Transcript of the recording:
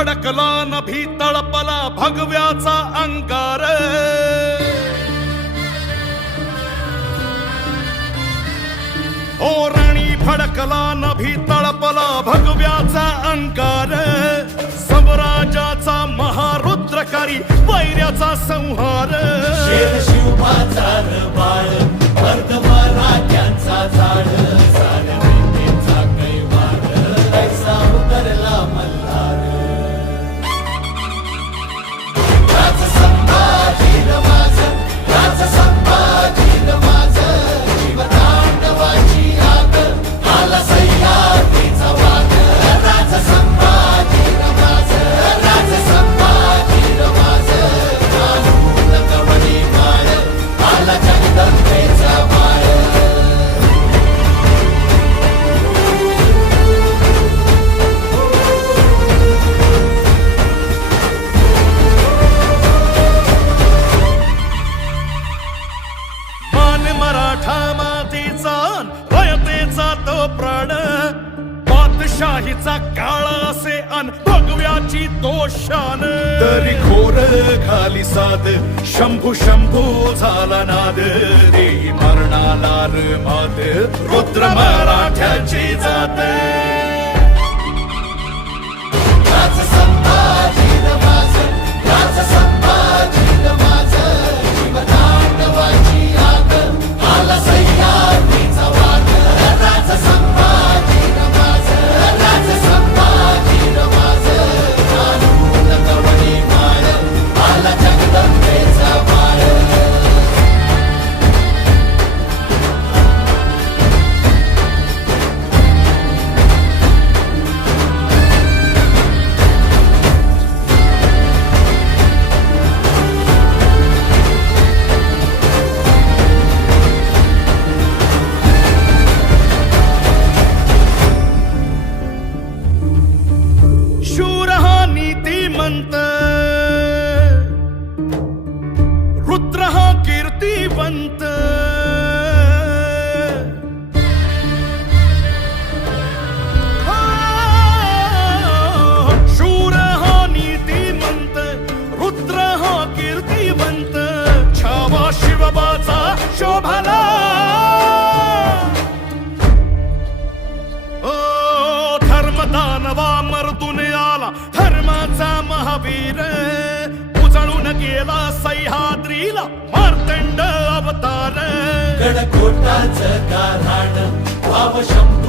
भडकला नभी तळपला भगव्याचा अंगार. हो ओरणी फडकला नभी तळपला भगव्याचा अंकार समराजाचा महारुद्रकारी वैर्याचा संहार. शेर बाळ प्राण बादशाहीचा काळ असे अन भगव्याची दोषान. तरी खोर खाली साध शंभू शंभू झाला नाद. देही मरणाला मात रुद्र मराठ्याची जा नीतिमंत रुद्र हा कीर्तिवंत। शूर हा नीतिमंत। रुद्र हा कीर्तिवंत। छावा शिवबाचा शोभला। गेला सह्याद्रीला मार्तंड अवतार. गडकोटाचं गाराण भाव शंभूच